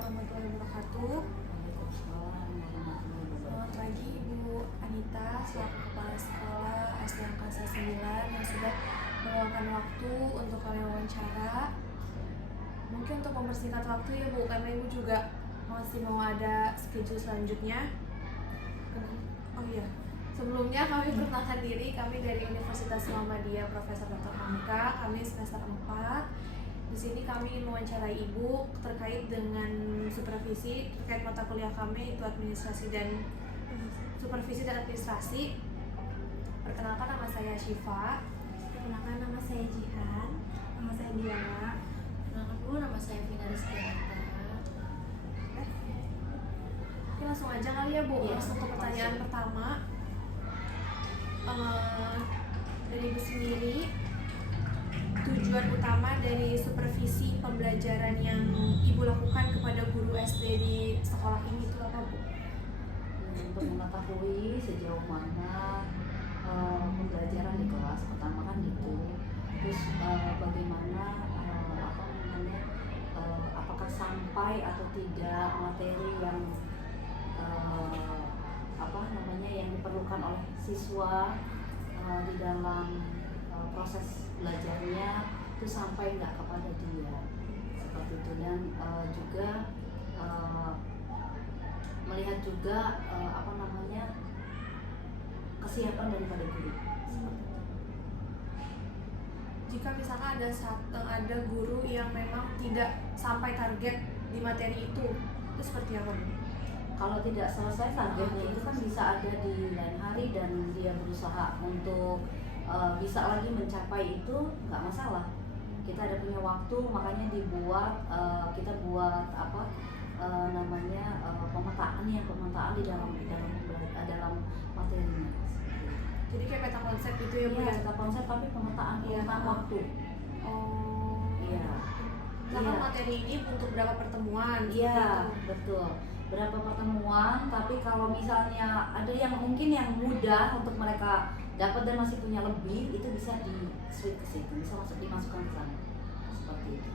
warahmatullahi wabarakatuh. Selamat pagi Ibu Anita, selaku Kepala Sekolah SD Angkasa 9 yang sudah meluangkan waktu untuk kami wawancara. Mungkin untuk mempersingkat waktu ya Bu, karena Ibu juga masih mau ada schedule selanjutnya. Oh iya, sebelumnya kami perkenalkan diri, kami dari Universitas Muhammadiyah Profesor Dr. Hamka, kami semester 4. Di sini kami ingin mewawancarai Ibu terkait dengan supervisi terkait mata kuliah kami, itu administrasi dan supervisi dan administrasi. Perkenalkan, nama saya Syifa. Perkenalkan, nama saya Jihan. Nama saya Diana. Perkenalkan Bu, nama saya Vina Rizkyanta. Oke, langsung aja kali ya Bu, langsung ke pertanyaan pertama. Dari Ibu sendiri, tujuan utama dari supervisi pembelajaran yang Ibu lakukan kepada guru SD di sekolah ini itu apa Bu? Untuk mengetahui sejauh mana pembelajaran di kelas pertama kan gitu, terus bagaimana apakah sampai atau tidak materi yang yang diperlukan oleh siswa di dalam proses belajarnya itu sampai nggak kepada dia, seperti itu. Dan juga melihat juga kesiapan daripada guru. Jika misalkan ada guru yang memang tidak sampai target di materi itu seperti apa Bu? Kalau tidak selesai targetnya itu kan bisa ada di lain hari dan dia berusaha untuk bisa lagi mencapai itu, nggak masalah. Kita ada punya waktu, makanya dibuat kita buat pemetaan di dalam materinya. Jadi kayak peta konsep itu ya Bu? Iya, peta konsep tapi pemetaan waktu. Oh. Iya. Misalkan materi ini untuk berapa pertemuan? Iya, betul. Berapa pertemuan, tapi kalau misalnya ada yang mungkin yang mudah untuk mereka dapat dan masih punya lebih, itu bisa di switch ke situ, bisa dimasukkan ke sana, seperti itu.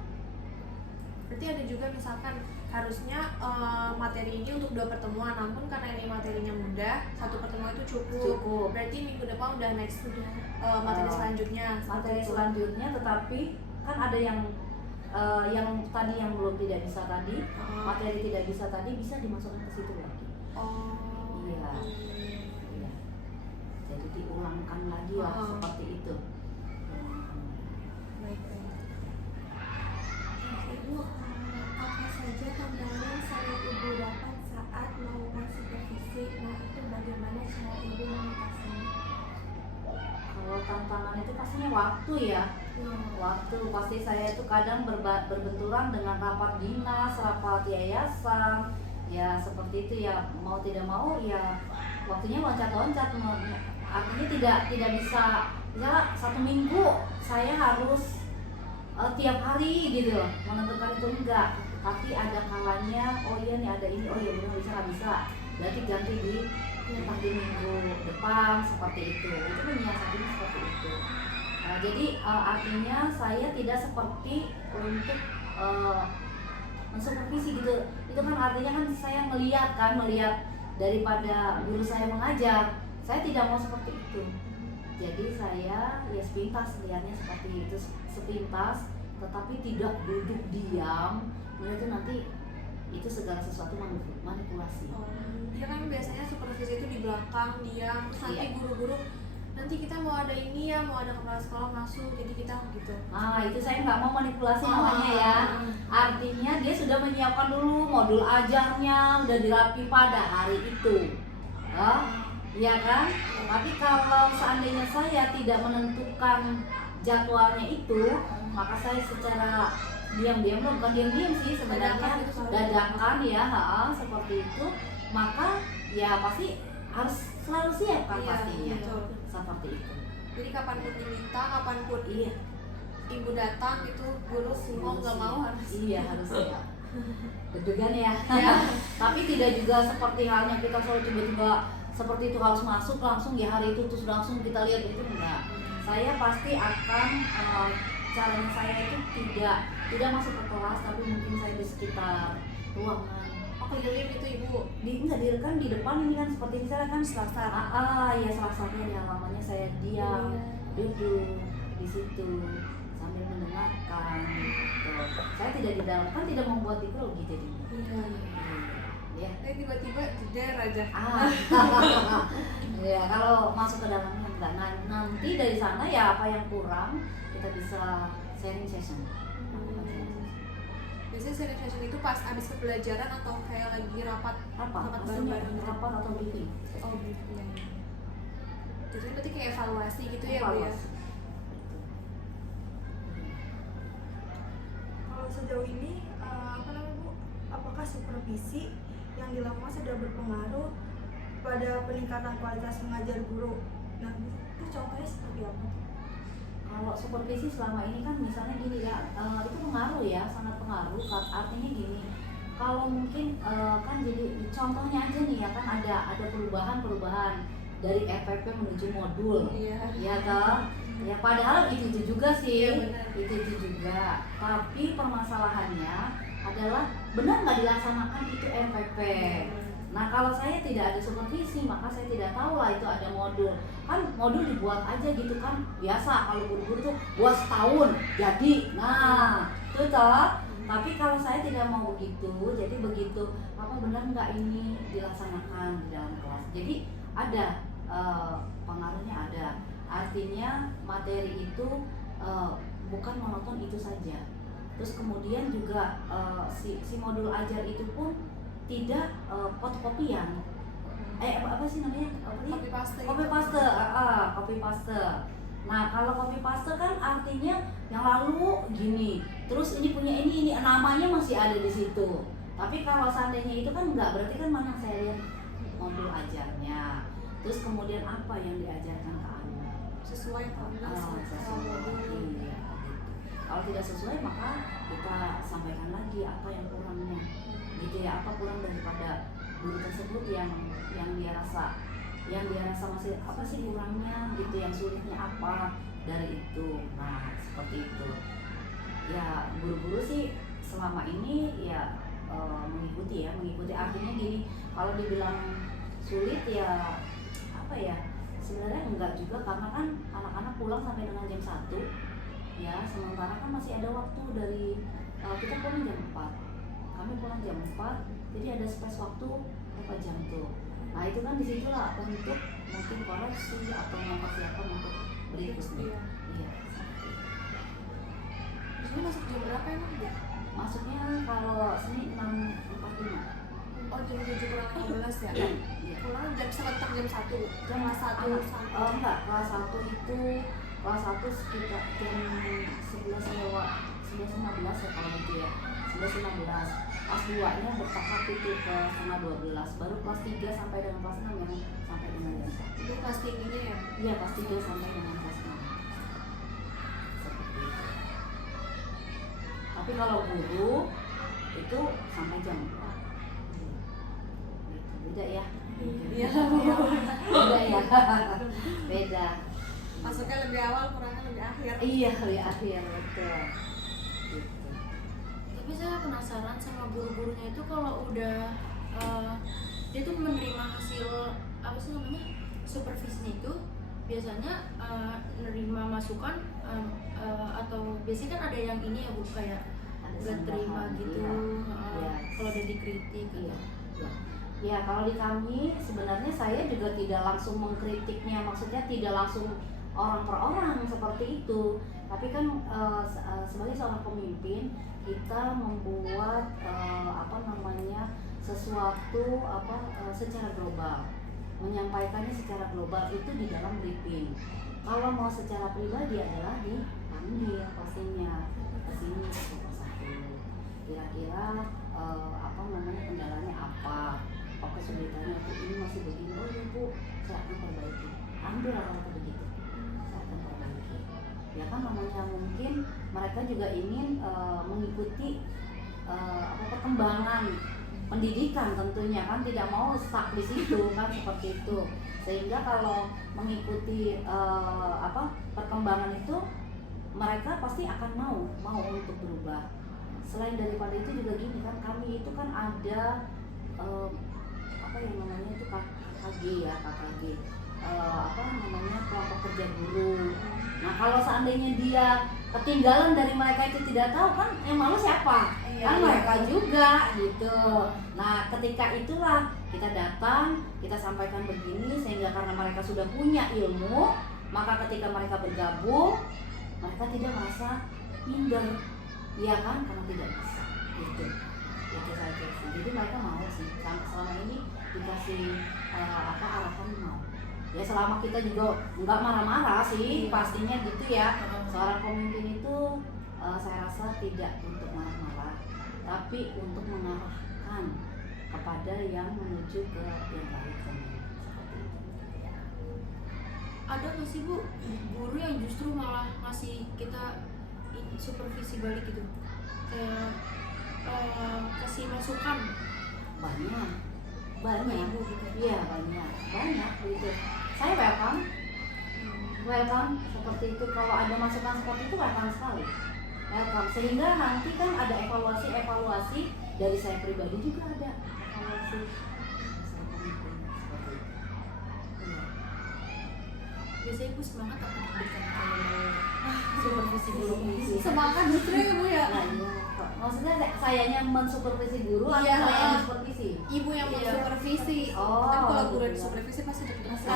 Berarti ada juga misalkan harusnya materi ini untuk 2 pertemuan, namun karena ini materinya mudah, 1 pertemuan itu cukup. Berarti minggu depan udah next materi selanjutnya. Materi selanjutnya, tetapi kan ada yang tadi yang belum tidak bisa tadi, materi tidak bisa tadi bisa dimasukkan ke situ lagi. Iya. Jadi diulangkan lagi lah seperti itu. Baik. Ibu, apa saja tantangan yang sering Ibu dapat saat melakukan supervisi? Nah, itu bagaimana cara Ibu mengatasinya? Kalau tantangan itu pastinya waktu ya. Waktu pasti saya itu kadang berbenturan dengan rapat dinas, rapat yayasan, ya seperti itu ya, mau tidak mau ya waktunya loncat-loncat. Artinya tidak bisa ya 1 minggu saya harus tiap hari gitu loh, menentukan itu enggak. Tapi ada kalanya, oh iya nih ada ini, oh iya benar bisa nggak bisa, berarti ganti di entah di minggu depan, seperti itu menyiasatinya seperti itu. Jadi artinya saya tidak seperti untuk mensupervisi gitu. Itu kan artinya kan saya melihat daripada guru saya mengajar, saya tidak mau seperti itu. Jadi saya ya sepintas lihatnya seperti itu, sepintas, tetapi tidak duduk diam. Itu nanti itu segala sesuatu manipulasi. Iya kan biasanya supervisi itu di belakang diam, terus nanti guru-guru nanti kita mau ada ini ya, mau ada kepala sekolah masuk, jadi kita gitu. Itu saya nggak mau manipulasi namanya ya. Artinya dia sudah menyiapkan dulu modul ajarnya, udah dirapi pada hari itu. Iya kan? Tapi kalau seandainya saya tidak menentukan jadwalnya itu, maka saya secara diam-diam, bukan diam-diam sih sebenarnya, dadakan ya, seperti itu. Maka ya pasti harus selalu siap kan pastinya. Betul. Seperti itu. Jadi kapanpun diminta, kapanpun Ibu datang itu guru mau nggak mau harus. Iya harus siap. Deg-degan ya. Tapi tidak juga seperti halnya kita selalu tiba-tiba seperti itu harus masuk langsung ya hari itu terus langsung kita lihat, itu enggak. Saya pasti akan caranya saya itu tidak masuk ke kelas, tapi mungkin saya di sekitar ruangan. Oke, jadi itu ibu. Enggak kan di depan ini kan seperti misalnya kan Selasar. ya selasarnya di halamannya saya diam duduk di situ sambil mendengarkan gitu. Saya tidak di dalam, kan tidak membuat grogi jadinya. Ya. Tiba-tiba jeder aja. Ya kalau masuk ke dalamnya enggak. Nanti dari sana ya apa yang kurang kita bisa sharing session. Biasanya sharing session itu pas abis pembelajaran atau kayak lagi rapat Maksudnya bareng-bareng gitu? rapat atau briefing. Oh, briefing. Jadi berarti kayak evaluasi gitu ya, Bu ya? Evaluasi. Kalau sejauh ini Bu, apakah supervisi yang dilakukan sudah berpengaruh pada peningkatan kualitas mengajar guru? Nah, itu contohnya seperti apa? Kalau supervisi selama ini kan misalnya gini ya, itu pengaruh ya, sangat pengaruh. Artinya gini, kalau mungkin kan jadi contohnya aja nih ya kan ada perubahan dari FPP menuju modul, ya toh. Ya padahal itu juga sih, itu juga. Tapi permasalahannya adalah benar nggak dilaksanakan itu FPP. Nah kalau saya tidak ada supervisi maka saya tidak tahu lah itu ada modul. Kan modul dibuat aja gitu kan, biasa kalau guru-guru tuh buat setahun jadi. Nah itu toh. Tapi kalau saya tidak mau begitu, jadi begitu apa benar nggak ini dilaksanakan di dalam kelas. Jadi ada pengaruhnya ada. Artinya materi itu bukan monoton itu saja. Terus kemudian juga si modul ajar itu pun tidak fotokopian. Apa sih namanya? Copy paste. Copy paste. Nah, kalau copy paste kan artinya yang lalu gini. Terus ini punya ini namanya masih ada di situ. Tapi kalau seandainya itu kan enggak, berarti kan mana saya lihat modul ajarnya. Terus kemudian apa yang diajarkan ke anak? Sesuai atau enggak Sesuai. Iya. Kalau tidak sesuai maka kita sampaikan lagi apa yang kurangnya. Gitu ya, apa kurang daripada guru tersebut yang dia rasa masih apa sih kurangnya gitu, yang sulitnya apa dari itu. Nah seperti itu ya, guru-guru sih selama ini ya mengikuti artinya gini, kalau dibilang sulit ya apa ya, sebenarnya enggak juga karena kan anak-anak pulang sampai dengan jam 1 ya, sementara kan masih ada waktu dari kita pulang jam 4, kami pulang jam 4, jadi ada space waktu berapa jam tuh. Nah itu kan disitulah untuk mungkin koreksi atau mempersiapkan untuk berikutnya. Iya. Jadi masuk jam berapa emang Bu? Masuknya kalau sini 6.45. Oh, jam 7 kurang 15 ya? Iya. Pulang jam sekitar jam 1. Jam Kelas 1 sampai enggak, kelas 1 itu kelas 1 sekitar jam 11 lewat 11.15 ya kalau gitu ya. 11.15. Kelas 2-nya bertahap itu ke setengah 12. Baru kelas 3 sampai dengan kelas 6 yang sampai dengan jam 1. itu kelas tingginya ya? Iya, kelas 3 sampai dengan kelas 6. Seperti itu. Tapi kalau guru itu sampai jam 4. Beda ya? Iya, Beda ya? Beda. masuknya lebih awal, pulangnya lebih akhir. Iya, lebih akhir, betul. Gitu. Tapi saya penasaran sama guru-gurunya itu kalau udah dia tuh menerima hasil apa sih namanya supervisinya itu biasanya menerima masukan atau biasanya kan ada yang ini ya Bu, kayak udah terima gitu Iya. kalau udah dikritik gitu. Iya. Ya kalau di kami sebenarnya saya juga tidak langsung mengkritiknya, maksudnya tidak langsung orang per orang seperti itu. Tapi kan sebagai seorang pemimpin kita membuat sesuatu secara global, menyampaikannya secara global itu di dalam briefing. Kalau mau secara pribadi adalah dipanggil pastinya ke sini satu persatu. Kira-kira kendalanya apa kesulitannya itu, ini masih begini, oh ya Bu, saya akan perbaiki. Ambil kalau begitu, saya akan perbaiki. Ya kan namanya mungkin mereka juga ingin mengikuti perkembangan pendidikan tentunya kan, tidak mau stuck di situ kan seperti itu. Sehingga kalau mengikuti perkembangan itu mereka pasti akan mau untuk berubah selain daripada itu juga gini kan, kami itu kan ada apa yang namanya itu KKG ya, KKG apa namanya, kelompok kerja guru. Nah kalau seandainya dia ketinggalan dari mereka itu tidak tahu, kan yang malu siapa? Kan mereka juga gitu. Nah ketika itulah kita datang, kita sampaikan begini, sehingga karena mereka sudah punya ilmu, maka ketika mereka bergabung, mereka tidak merasa minder, iya kan, karena tidak bisa gitu. Itu saja sih. Jadi mereka mau sih, selama ini dikasih arahan mau. Ya selama kita juga nggak marah-marah sih, pastinya gitu ya. Seorang pemimpin itu saya rasa tidak untuk marah-marah, tapi untuk mengarahkan kepada yang menuju ke yang baik. Seperti itu. Ada nggak sih Bu guru yang justru malah ngasih kita supervisi balik gitu, kayak kasih masukan? Banyak Ibu gitu. iya banyak gitu. Saya welcome seperti itu. Kalau ada masukan seperti itu welcome sekali, welcome. Sehingga nanti kan ada evaluasi dari saya pribadi juga, ada evaluasi masalah pemimpin seperti itu. Iya. Biasanya Ibu semangat apa deg-degan kalau supervisi guru? Semangat justru ya Bu ya. Nah, iya. Maksudnya sayanya mensupervisi guru atau Iya. saya yang supervisi? Ibu yang supervisi. Oh, Kan kalau guru gitu. disupervisi pasti deg-degan.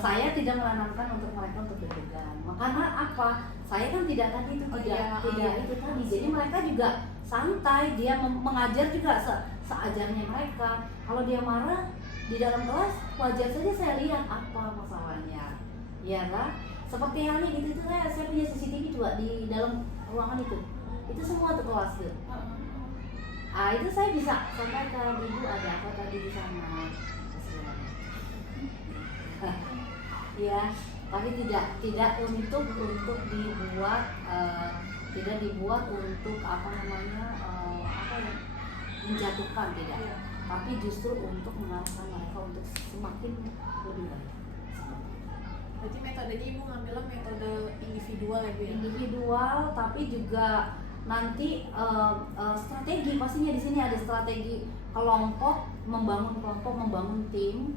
Saya tidak menanamkan untuk mereka untuk deg-degan. Karena apa? Saya kan tidak tadi itu tidak itu tadi. Jadi mereka juga santai, dia mengajar juga seajarnya mereka. Kalau dia marah di dalam kelas, wajar saja saya lihat apa masalahnya. Ya kan? Seperti halnya gitu itu saya punya CCTV juga di dalam ruangan itu. Itu semua tuh kelas tuh. Itu saya bisa sampaikan, Ibu ada apa tadi di sana. Ya, tapi tidak untuk dibuat tidak dibuat untuk apa namanya menjatuhkan, tidak. Tapi justru untuk mengarahkan mereka untuk semakin lebih baik. Berarti metodenya Ibu ngambilnya metode individual ya Bu ya? Individual, tapi juga nanti strategi, pastinya di sini ada strategi kelompok, membangun tim,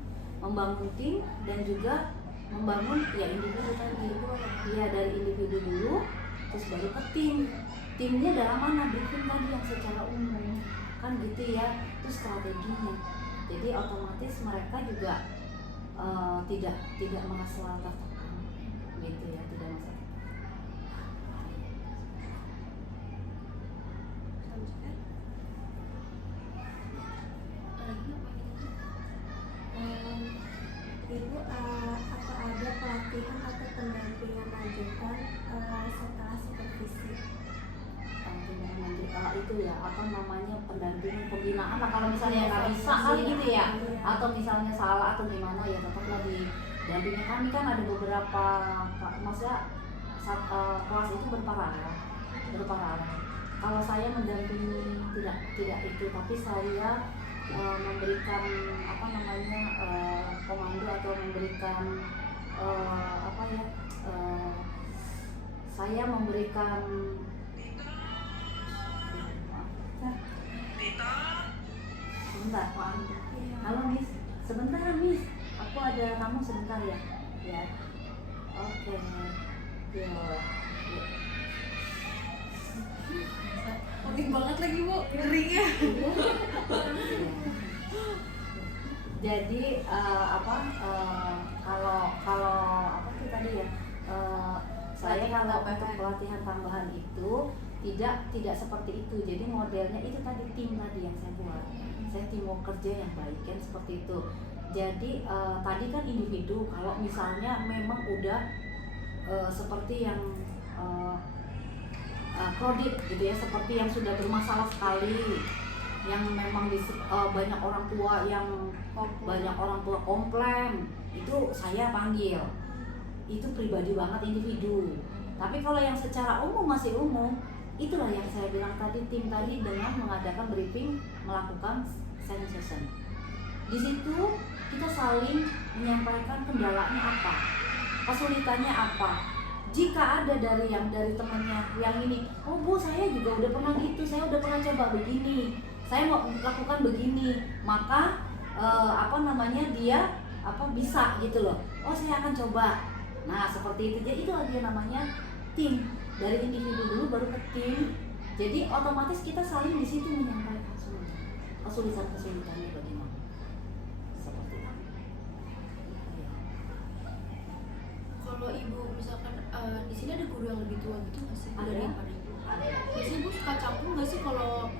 dan juga membangun ya individu tadi. Iya, dari individu dulu, terus baru ke tim. Timnya dalam mana? Briefing tadi yang secara umum, kan gitu ya. Itu strateginya. Jadi otomatis mereka juga tidak merasa tertekan, gitu ya, tidak merasa. Ibu apa ada pelatihan atau pendampingan lanjutan setelah supervisi? Itu ya apa namanya, pendampingan pembinaan. Nah kalau misalnya nggak bisa kali gitu ya, atau misalnya salah atau gimana, ya tetaplah didampingi. Kami kan ada beberapa, maksudnya kelas itu berparalel. Kalau saya mendampingi tidak itu, tapi saya memberikan apa namanya komando atau memberikan saya memberikan sebentar, maaf. Halo Miss, sebentar Miss, aku ada kamu sebentar ya. Ya, oke. Ya. Unik banget lagi Bu, ngerinya. Jadi kalau apa sih tadi ya, saya kalau untuk pelatihan tambahan itu tidak seperti itu. Jadi modelnya itu tadi tim tadi yang saya buat. Saya tim kerja yang baik kan seperti itu. Jadi tadi kan individu. Kalau misalnya memang udah seperti yang kredit gitu ya, seperti yang sudah bermasalah sekali, yang memang banyak orang tua komplain, itu saya panggil. Itu pribadi banget, individu. Tapi kalau yang secara umum masih umum, itulah yang saya bilang tadi, tim tadi dengan mengadakan briefing, melakukan sharing session. Di situ kita saling menyampaikan kendalanya apa, kesulitannya apa, Jika ada dari temannya yang ini, oh Bu saya juga udah pernah gitu, saya udah pernah coba begini, saya mau lakukan begini, maka dia bisa gitu loh. Oh saya akan coba. Nah seperti itu. Jadi itu lagi namanya tim. Dari individu dulu baru ke tim. Jadi otomatis kita saling di situ menyampaikan kesulitan-kesulitannya bagaimana. Seperti itu. Kalau ibu misalkan di sini ada guru yang lebih tua gitu nggak sih Ada. daripada ibu? Biasanya ibu suka campur nggak sih kalau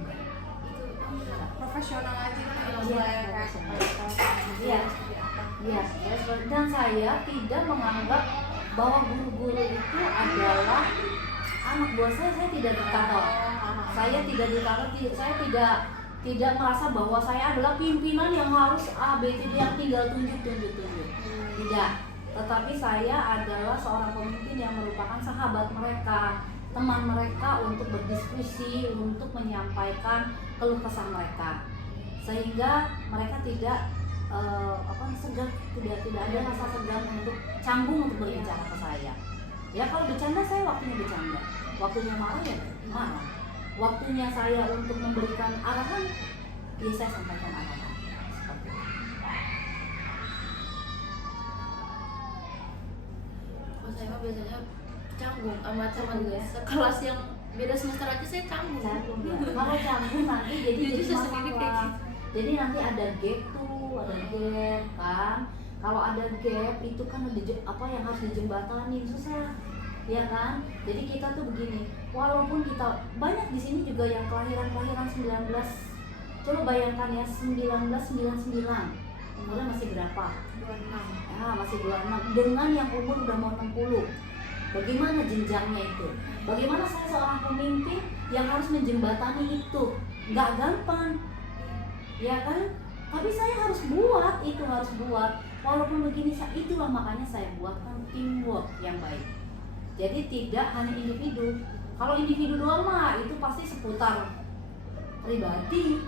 itu Profesional aja gitu ya, Iya, kayak Iya. Iya, dan saya tidak menganggap bahwa guru-guru itu adalah anak buah saya. Saya tidak diktator. Saya tidak diktator. Saya tidak merasa bahwa saya adalah pimpinan yang harus A, B, C, D yang tinggal tunjuk. Tidak. Tetapi saya adalah seorang pemimpin yang merupakan sahabat mereka, teman mereka untuk berdiskusi, untuk menyampaikan keluh kesah mereka, sehingga mereka tidak segan, tidak ada rasa segan untuk canggung untuk berbicara ke saya. Ya kalau bercanda saya waktunya bercanda, waktunya marah ya marah, waktunya saya untuk memberikan arahan ya saya sampaikan arahan. Seperti itu. kalau saya mah biasanya canggung sama teman Canggung ya? sekelas yang beda semester aja saya canggung. Canggung ya. Kalau canggung nanti jadi Jujur saya sendiri kayak masalah. Jadi nanti ada gap tuh, ada gap kan. Kalau ada gap itu kan yang harus dijembatanin susah, ya kan? Jadi kita tuh begini, walaupun kita banyak di sini juga yang kelahiran 19, coba bayangkan ya 1999, umurnya masih berapa? 26. Ya masih 26, dengan yang umur udah mau 60. Bagaimana jenjangnya itu? Bagaimana saya seorang pemimpin yang harus menjembatani itu? Nggak gampang, ya kan? Tapi saya harus buat. Walaupun begini, itulah makanya saya buatkan teamwork yang baik. Jadi tidak hanya individu. Kalau individu doang mah itu pasti seputar pribadi,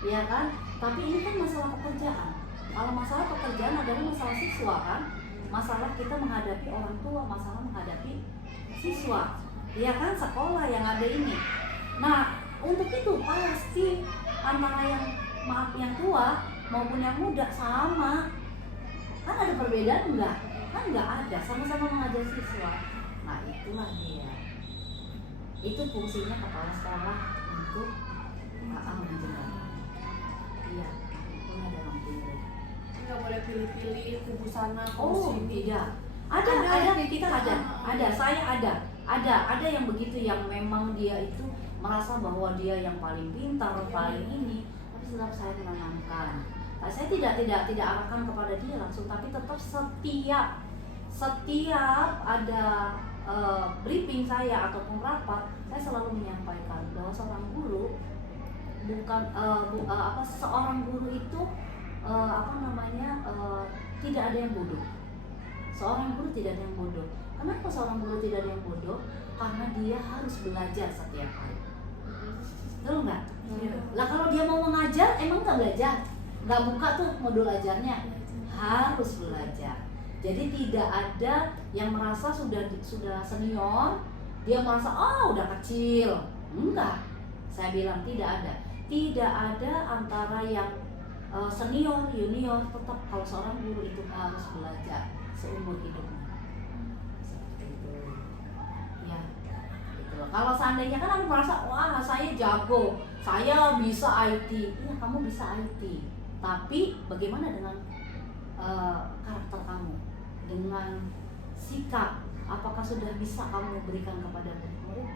ya kan? Tapi ini kan masalah pekerjaan. Kalau masalah pekerjaan adalah masalah siswa kan? Masalah kita menghadapi orang tua, masalah menghadapi siswa, ya kan, sekolah yang ada ini. Nah untuk itu pasti antara yang tua maupun yang muda sama. Kan ada perbedaan enggak? Kan enggak ada, sama-sama mengajar siswa. Nah itulah dia. Itu fungsinya kepala sekolah untuk menjelaskan. Iya, itulah dalam timur. Nggak boleh pilih-pilih kubu sana, kubu Oh sini. tidak. Ada. Saya ada yang begitu, yang memang dia itu merasa bahwa dia yang paling pintar, paling ini. Tapi tetap saya menanamkan. Nah, saya tidak arahkan kepada dia langsung, tapi tetap setiap ada briefing saya ataupun rapat, saya selalu menyampaikan bahwa seorang guru seorang guru itu tidak ada yang bodoh. Seorang guru tidak ada yang bodoh. Kenapa seorang guru tidak ada yang bodoh? Karena dia harus belajar setiap hari. Betul nggak? Lah kalau dia mau mengajar, emang nggak belajar? Nggak buka tuh modul ajarnya? Harus belajar. Jadi tidak ada yang merasa sudah senior, dia merasa udah kecil. Enggak. Saya bilang tidak ada. Tidak ada antara yang senior, junior. Tetap kalau seorang guru itu harus belajar seumur hidupnya. Seperti itu. Ya, gitu loh. Kalau seandainya kan aku merasa, wah saya jago, saya bisa IT. Iya, kamu bisa IT. Tapi bagaimana dengan karakter kamu? Dengan sikap, apakah sudah bisa kamu berikan kepada murid?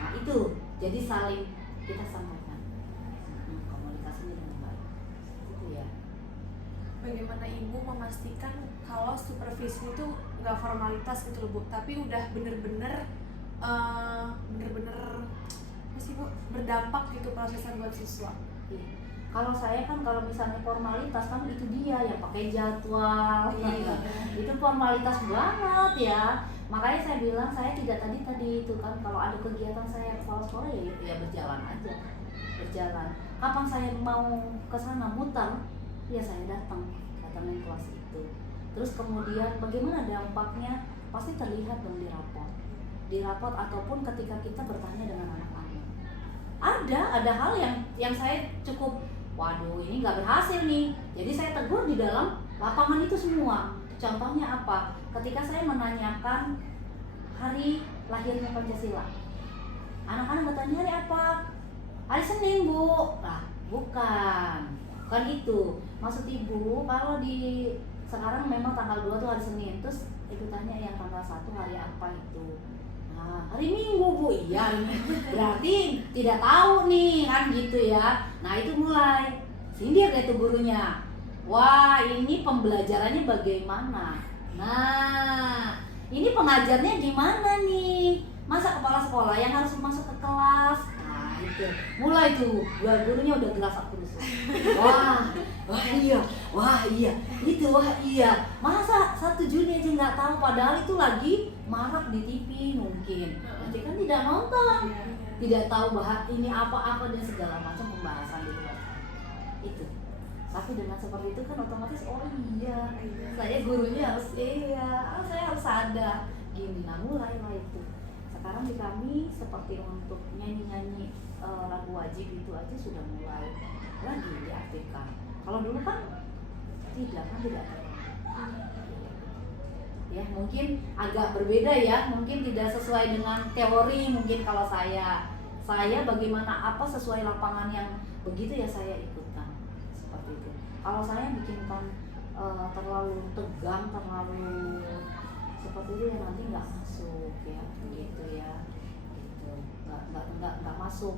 Nah itu, jadi saling kita sampaikan komunikasinya dengan baik. Itu ya. Bagaimana ibu memastikan kalau supervisi itu nggak formalitas gitu loh Bu, tapi udah bener-bener apa sih Bu, berdampak gitu prosesnya buat siswa. Iya. Kalau saya kan kalau misalnya formalitas kan itu dia yang pakai jadwal, itu formalitas banget ya. Makanya saya bilang saya tidak tadi itu kan kalau ada kegiatan saya kepala sekolah ya berjalan aja, berjalan. Kapan saya mau ke sana muter, ya saya datangin kelas itu. Terus kemudian bagaimana dampaknya pasti terlihat dong di rapot ataupun ketika kita bertanya dengan anak-anak. Ada hal yang saya cukup, waduh ini nggak berhasil nih, jadi saya tegur di dalam lapangan itu semua. Contohnya apa? Ketika saya menanyakan hari lahirnya Pancasila, anak-anak bertanya hari apa? Hari Senin Bu. Nah bukan itu. Maksud ibu kalau di sekarang memang tanggal 2 tuh hari Senin, terus ibu tanya yang tanggal 1 hari apa itu? Nah, hari Minggu Bu. Iya, hari Minggu. Berarti tidak tahu nih kan gitu ya. Nah itu mulai sindir deh tuh gurunya. Wah ini pembelajarannya bagaimana? Nah ini pengajarnya gimana nih? Masa kepala sekolah yang harus masuk ke kelas? Nah itu mulai tuh gurunya udah gelas aku rusuh. Wah iya itu masa 1 Juni aja nggak tahu, padahal itu lagi marak di TV mungkin. Nanti kan tidak nonton, tidak tahu bahas ini apa-apa dan segala macam pembahasan di luar itu. Tapi dengan seperti itu kan otomatis saya gurunya harus saya harus sadar gini. Nah mulailah itu. Sekarang di kami seperti untuk nyanyi lagu wajib itu aja sudah mulai lagi diaktifkan. Kalau dulu kan tidak ada. Ya mungkin agak berbeda ya, mungkin tidak sesuai dengan teori. Mungkin kalau saya bagaimana apa sesuai lapangan yang begitu ya saya ikutkan seperti itu. Kalau saya bikinkan terlalu tegang, terlalu seperti itu ya nanti nggak masuk ya gitu ya, gitu nggak masuk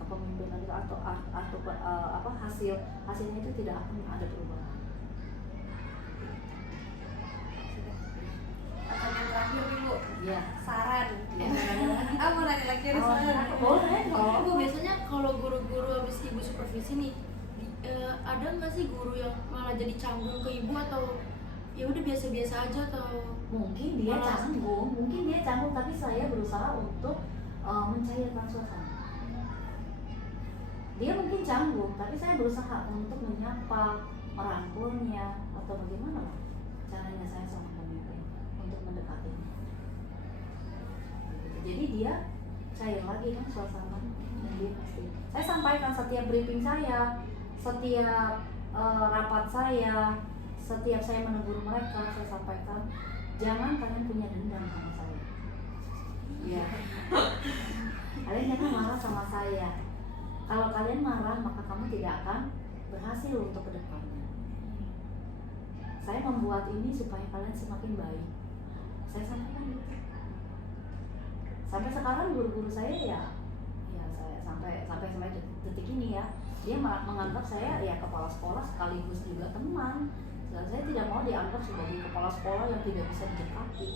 kepemimpinan itu atau hasilnya itu tidak akan ada perubahan. Pertanyaan terakhir nih Bu. Iya. Saran. Iya. Mau nanya lagi ada saran. Boleh. Bu biasanya kalau guru-guru habis ibu supervisi nih, ada nggak sih guru yang malah jadi canggung ke ibu atau ya udah biasa-biasa aja atau Mungkin dia canggung, tapi saya berusaha untuk mencairkan suasana. Dia mungkin canggung, tapi saya berusaha untuk menyapa, merangkulnya, atau bagaimana lah caranya saya sama pemimpin untuk mendekatinya. Jadi dia cair lagi kan suasana, dan dia pasti. Saya sampaikan setiap briefing saya, setiap rapat saya, setiap saya menegur mereka, saya sampaikan, jangan kalian punya dendam sama saya. Ya. Kalian jangan marah sama saya. Kalau kalian marah, maka kamu tidak akan berhasil untuk kedepannya. Saya membuat ini supaya kalian semakin baik. Saya sampaikan gitu. Sampai sekarang guru-guru saya ya saya sampai detik ini ya, dia menganggap saya ya kepala sekolah sekaligus juga teman. Dan saya tidak mau dianggap sebagai kepala sekolah yang tidak bisa didekati.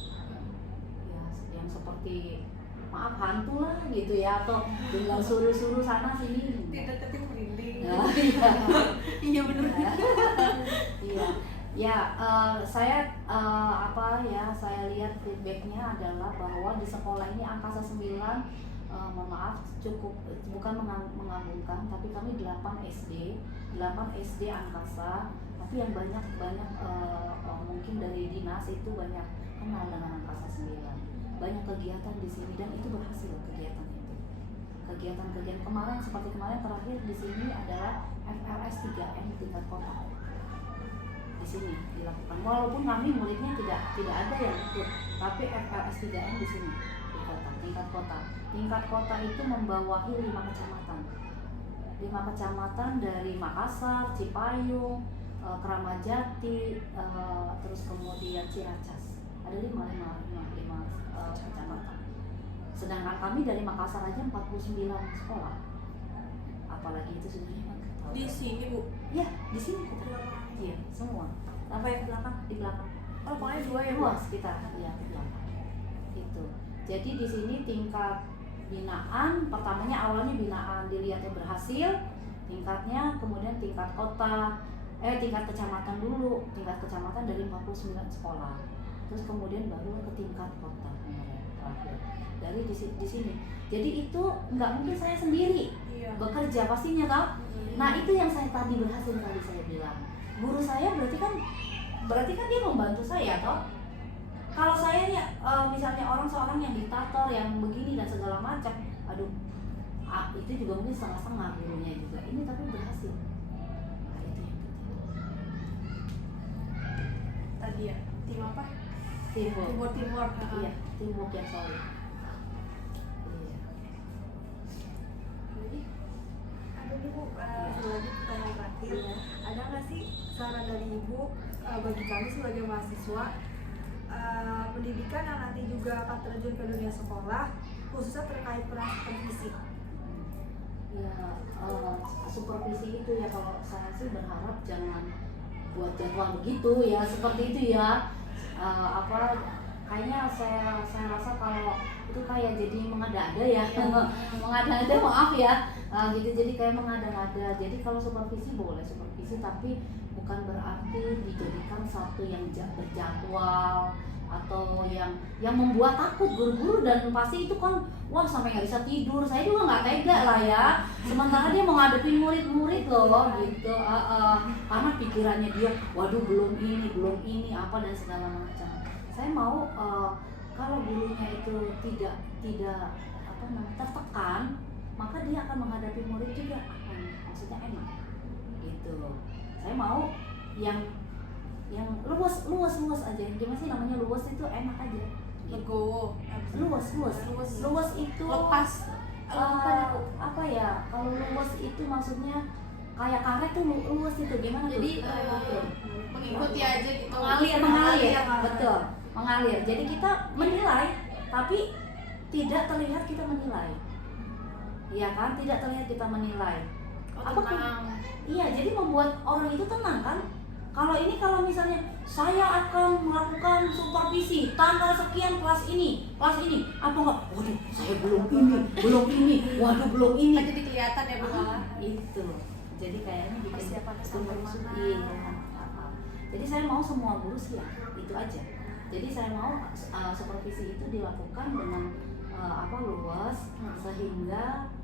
Ya, yang seperti maaf hantu lah gitu ya, atau tinggal suruh-suruh sana sini. Deketin merinding. iya benar. Iya. Ya, saya saya lihat feedbacknya adalah bahwa di sekolah ini angkasa 9 mohon maaf cukup bukan mengagumkan, tapi kami 8 SD angkasa, tapi yang banyak mungkin dari dinas itu banyak kenal dengan angkasa 9. Banyak kegiatan di sini dan itu berhasil kegiatan itu. Kegiatan kemarin seperti kemarin terakhir di sini adalah FLS 3M tingkat kota. Di sini dilakukan. Walaupun kami muridnya tidak ada yang ikut, tapi FLS 3M di sini di kota, tingkat kota. Tingkat kota itu membawahi 5 kecamatan. 5 kecamatan dari Makassar, Cipayung, Kramajati, terus kemudian Ciracas. Ada 5 kecamatan. Sedangkan kami dari Makassar aja 49 sekolah. Apalagi itu sudah Di sini Bu. Iya, di sini iya, semua. Sampai ke belakang, di belakang. Oh, pokoknya 2 ya Bu. Luas sekitar, ya di belakang. Itu. Jadi di sini tingkat binaan, pertamanya awalnya binaan dilihatnya berhasil, tingkatnya kemudian tingkat kota, tingkat kecamatan dulu, tingkat kecamatan dari 49 sekolah. Terus kemudian baru ke tingkat kota terakhir. Dari di sini. Jadi itu nggak mungkin saya sendiri bekerja pastinya kan. Nah itu yang saya tadi berhasil tadi saya bilang. Guru saya berarti kan berarti kan dia membantu saya toh. Kalau saya nih misalnya seorang yang diktator yang begini dan segala macam, aduh, itu juga mungkin setengah-setengah gurunya juga. Ini tapi berhasil. Nah, itu yang penting. Tadi ya, tim apa? Teamwork. Teamwork. Iya, teamwork yang solid. Iya. Jadi, Ada nih Bu, satu lagi pertanyaan terakhir. Ada nggak sih saran dari Ibu bagi kami sebagai mahasiswa pendidikan yang nanti juga akan terjun ke dunia sekolah, khususnya terkait peran supervisi? Ya, supervisi itu ya kalau saya sih berharap jangan buat jadwal begitu ya, seperti itu ya. Kayaknya saya rasa kalau itu kayak jadi mengada-ada ya, mengada-ada, maaf ya, gitu, jadi kayak mengada-ada. Jadi kalau supervisi boleh supervisi, tapi bukan berarti dijadikan satu yang berjadwal atau yang membuat takut guru-guru, dan pasti itu kan wah sampai nggak bisa tidur. Saya juga nggak tega lah ya, sementara dia mau ngadepin murid-murid loh gitu, karena pikirannya dia waduh belum ini apa dan segala macam. Saya mau kalau gurunya itu tidak tertekan, maka dia akan menghadapi murid juga maksudnya enak gitu. Saya mau yang luas aja. Gimana sih namanya, luas itu enak aja gitu. legowo. Luas itu Lepas. apa ya, kalau luas itu maksudnya kayak karet tuh luas itu gimana tuh? Jadi mengikuti aja gitu. mengalir, betul, mengalir. Jadi kita menilai tapi tidak terlihat kita menilai, iya kan, tidak terlihat kita menilai. Iya, jadi membuat orang itu tenang kan. Kalau misalnya saya akan melakukan supervisi tanggal sekian kelas ini, apa enggak? Waduh, saya belum ini, waduh belum ini. Kan jadi kelihatan ya Bu. Itu. Jadi kayaknya bikin Persiapannya sampai mana. Iya. Jadi saya mau semua guru siap, itu aja. Jadi saya mau supervisi itu dilakukan dengan luas, sehingga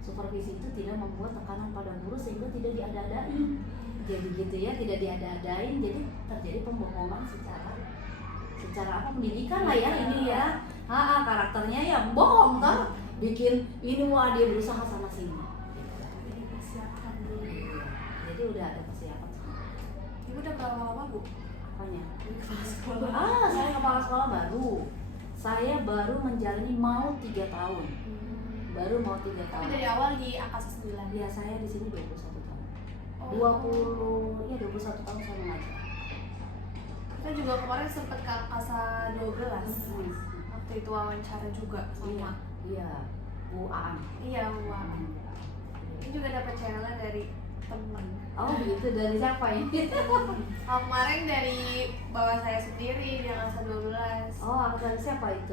supervisi itu tidak membuat tekanan pada guru sehingga tidak diada-adain. Jadi gitu ya, tidak diada-adain, jadi terjadi pembohongan secara pendidikan lah ya ini ya. Karakternya ya bohong kan, bikin ini wah dia berusaha sana sini. Persiapan dulu. Jadi udah ada persiapan semua. Ibu udah berapa lama Bu? Apanya? Di kepala sekolah. Saya kepala sekolah baru. Saya baru menjalani mau 3 tahun. Baru mau 3 Tapi tahun. dari awal di angkasa 9. Ya saya di sini 21 tahun. Oh. 21 tahun saya mengajar. Kita juga kemarin sempat ke angkasa 12. Waktu itu wawancara juga sama. Iya. Bu Aan. Iya, Wak. Ini juga dapat channel dari teman. Oh gitu, dari siapa ini? Kemarin dari bawa saya sendiri di angkasa 12. Oh, dari siapa itu?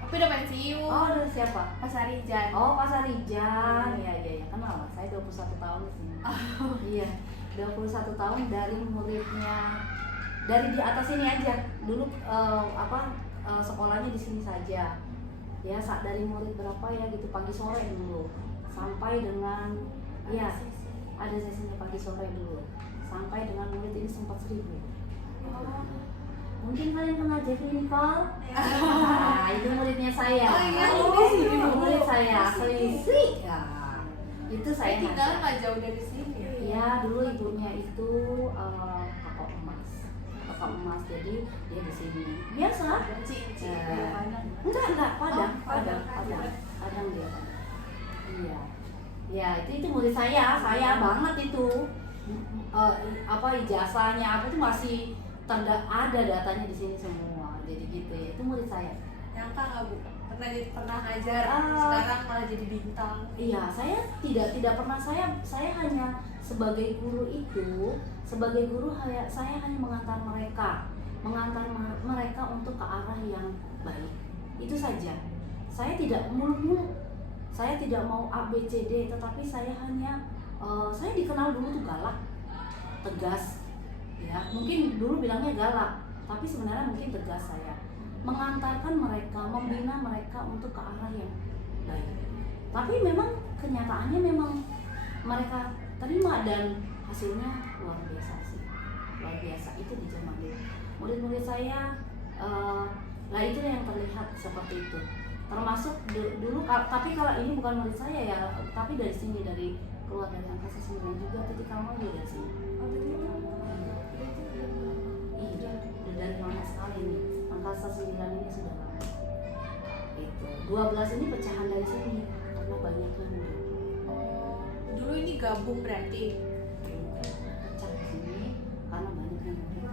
Tapi udah pensiun. Oh, dari siapa? Pas Arijan. Oh, Pak Sarijan. Iya. Kenal lah, saya 21 tahun di sini. Iya. 21 tahun dari muridnya, dari di atas ini aja. Dulu sekolahnya di sini saja. Ya, dari murid berapa ya gitu, pagi sore dulu. Sampai dengan ada sesinya pagi sore dulu. Sampai dengan murid ini sempat 1000. Mungkin kalian kenal Jeffrey Nicole? Nah, itu muridnya saya. Murid saya, Selisih. Itu saya tinggal ngajar. nggak jauh dari sini ya? Ya, dulu ibunya itu kakak emas, jadi dia di sini. Biasa. Enggak, Padang dia. Iya. Ya, itu murid saya banget itu. Ijazahnya itu masih ada datanya di sini semua. Jadi gitu ya. Itu murid saya. Nyangka nggak Bu? Pernah ngajar, sekarang malah jadi bintang. Iya, saya tidak pernah, saya hanya sebagai guru saya hanya mengantar mereka untuk ke arah yang baik. Itu saja. Saya tidak muluk-muluk. Saya tidak mau A B C D, tetapi saya hanya saya dikenal dulu tuh galak, tegas. Ya, mungkin dulu bilangnya galak, tapi sebenarnya mungkin tegas saya. Mengantarkan mereka, membina mereka untuk ke arah yang baik. Tapi memang kenyataannya memang mereka terima dan hasilnya luar biasa sih. hal biasa itu di zaman dulu. Murid-murid saya lah itu yang terlihat seperti itu. Termasuk dulu, tapi kalau ini bukan murid saya ya, tapi dari sini, dari keluar dari angkasa 9 juga, Titik Kamal juga dari sini. Iya, udah dari lama sekali nih. Angkasa 9 ini sudah lama. Itu 12 ini pecahan dari sini karena banyaknya murid. Dulu ini gabung berarti. Pecah di sini karena banyaknya murid.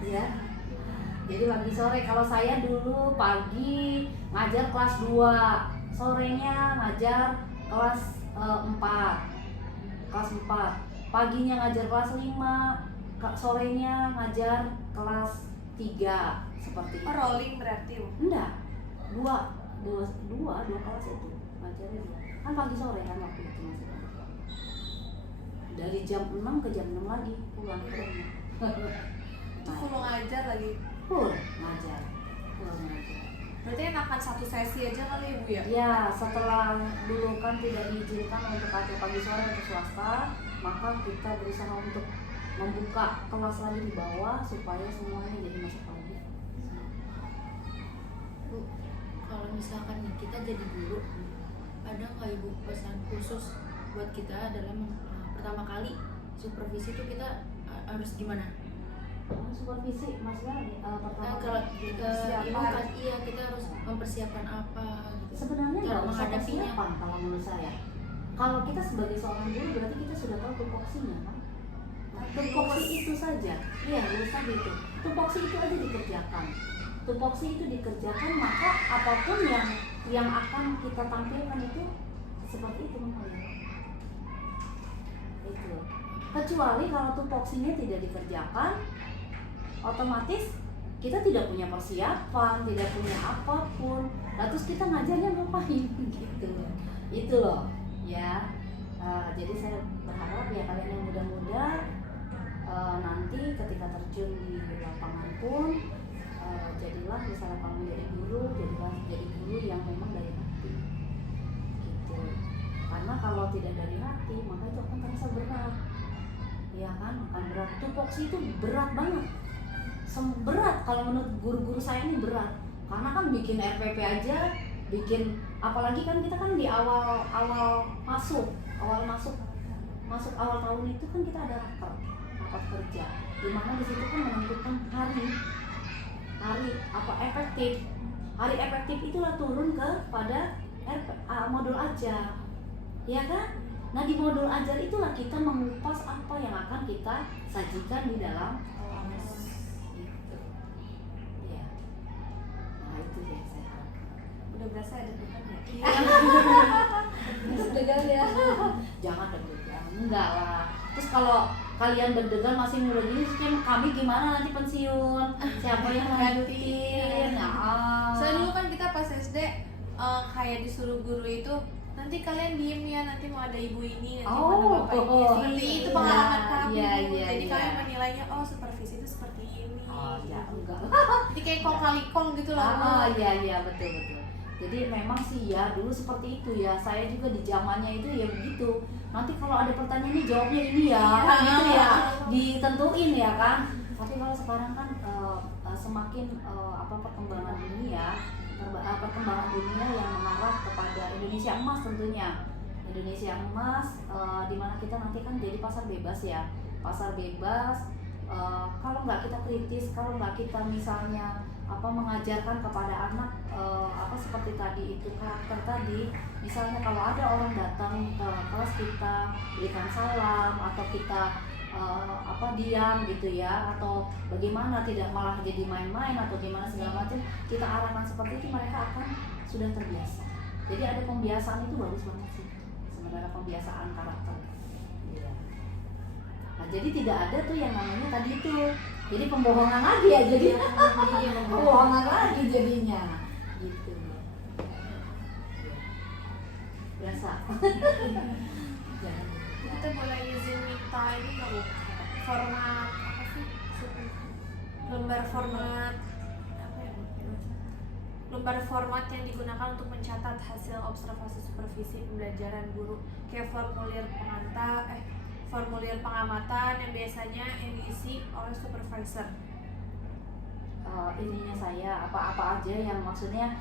Iya. Jadi pagi sore, kalau saya dulu pagi ngajar kelas 2, sorenya ngajar kelas 4. Kelas 4. Paginya ngajar kelas 5, sorenya ngajar kelas 3 seperti itu. Rolling berarti. Enggak. Dua kelas itu. Ngajarnya 2. Kan pagi sore kan waktu itu masih. Dari jam 6 ke jam 6 lagi pulang ke rumah. Itu full ngajar lagi. Full ngajar. Berarti enakan satu sesi aja kali ya Bu ya? Ya, setelah dulu kan tidak diizinkan untuk ada pagi sore untuk swasta, maka kita berusaha untuk membuka kelas lagi di bawah supaya semuanya jadi masuk pagi. Bu, kalau misalkan nih kita jadi guru, ada nggak Ibu pesan khusus buat kita dalam pertama kali supervisi itu kita harus gimana? Supervisi maksudnya pertama Kalau persiapan. iya kita harus mempersiapkan apa gitu. Sebenarnya nggak usah menghadapinya. persiapan kalau menurut saya. Kalau kita sebagai seorang guru berarti kita sudah tahu tupoksinya kan. Nah, tupoksi itu saja. Iya, lulusan itu. Tupoksi itu aja dikerjakan. Tupoksi itu dikerjakan, maka apapun yang akan kita tampilkan itu seperti itu makanya. Itu. Kecuali kalau tupoksinya tidak dikerjakan, otomatis kita tidak punya persiapan, tidak punya apapun. Nah, terus kita ngajarnya ngapain gitu. Itu loh, ya. Jadi saya berharap ya kalian yang muda-muda nanti ketika terjun di lapangan pun jadilah misalnya kamu jadi guru, jadi guru yang memang dari hati. Gitu. Karena kalau tidak dari hati, maka itu akan terasa berat. Ya kan, akan berat. Tupoksi itu berat banget. Berat kalau menurut guru-guru saya ini berat karena kan bikin RPP aja, bikin apalagi kan kita kan di awal masuk awal tahun itu kan kita ada rapat kerja di mana di situ kan menentukan hari apa efektif. Hari efektif itulah turun kepada modul ajar, ya kan? Nah, di modul ajar itulah kita mengupas apa yang akan kita sajikan di dalam itu yang saya harap. Udah berasa ada depan ya? Deg-degan ya. Jangan deg-degan, enggak lah. Terus kalau kalian deg-degan masih muda gini, kami gimana nanti pensiun? Siapa yang lanjutin? Nah, Soalnya dulu kan kita pas SD kayak disuruh guru itu nanti kalian diem ya, nanti mau ada ibu ini, nanti mau ada bapak ini. Seperti itu pengalaman kami. Jadi kalian menilainya, oh supervisi itu seperti ini. Oh ya enggak. Jadi kayak kong kali kong gitu lah. Iya betul. Jadi memang sih ya dulu seperti itu ya. Saya juga di zamannya itu ya begitu. Nanti kalau ada pertanyaan ini jawabnya ini ya, gitu ya. Ditentuin ya kan. Tapi kalau sekarang kan semakin perkembangan dunia yang mengarah kepada Indonesia emas tentunya. Indonesia emas di mana kita nanti kan jadi pasar bebas ya. Pasar bebas. Kalau nggak kita kritis, kalau nggak kita misalnya mengajarkan kepada anak seperti tadi itu karakter tadi, misalnya kalau ada orang datang ke kelas kita berikan salam atau kita diam gitu ya, atau bagaimana tidak malah jadi main-main atau gimana segala macam, kita arahkan seperti itu, mereka akan sudah terbiasa. Jadi ada pembiasaan itu bagus banget sih sebenarnya, pembiasaan karakter. Nah, jadi tidak ada tuh yang namanya tadi itu. Jadi pembohongan lagi ya, jadi pembohongan lagi jadinya. Gitu. Biasa. Kita boleh izin minta ini nggak Bu? Format apa sih? Lembar format apa ya Bu? Lembar format yang digunakan untuk mencatat hasil observasi supervisi pembelajaran guru, kayak formulir pengantar formulir pengamatan yang biasanya yang diisi oleh supervisor. Ininya saya apa-apa aja yang maksudnya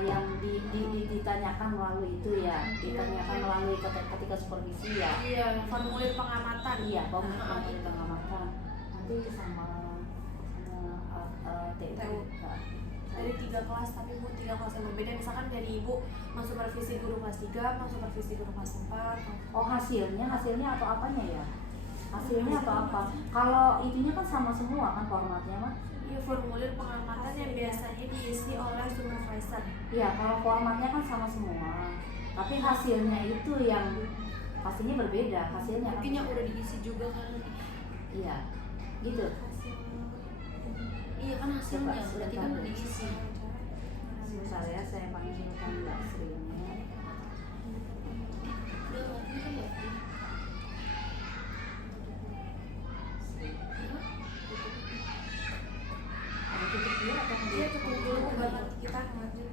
yang ditanyakan melalui itu ya, ditanyakan melalui ketika supervisi ya. Iya, formulir pengamatan. Iya, formulir pengamatan. Nanti sama TU. Dari 3 kelas, tapi Bu 3 kelas yang berbeda. Misalkan dari Ibu mensupervisi guru kelas 3, mensupervisi guru kelas 4. Oh, hasilnya atau apanya ya? Hasilnya atau apa? Kalau itunya kan sama semua kan formatnya mah? Iya, formulir pengamatan yang biasanya diisi oleh supervisor. Iya, kalau formatnya kan sama semua. Tapi hasilnya itu yang pastinya berbeda. Hasilnya Mungkin yang udah diisi juga kan. Iya, gitu. Iya kan hasilnya Coba, berarti kan udah diisi. Sebentar ya, saya panggilkan Mbak Srinya. Udah waktunya kan ya? Ada tutup dulu atau Iya, tutup dulu buat nanti kita lanjut.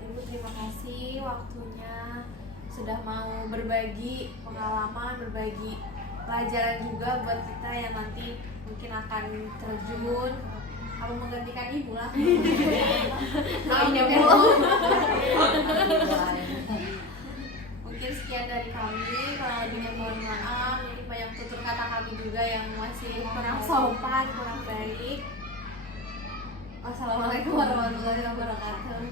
Ibu terima kasih waktunya sudah mau berbagi pengalaman, berbagi pelajaran juga buat kita yang nanti mungkin akan terjun apa menggantikan ibu lah. Doain ya Bu. Mungkin sekian dari kami. Kalau dengan mohon maaf, ini banyak tutur kata kami juga yang masih kurang sopan, kurang baik. Wassalamualaikum warahmatullahi wabarakatuh.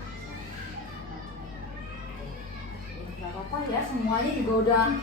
Gak apa-apa ya, semuanya juga udah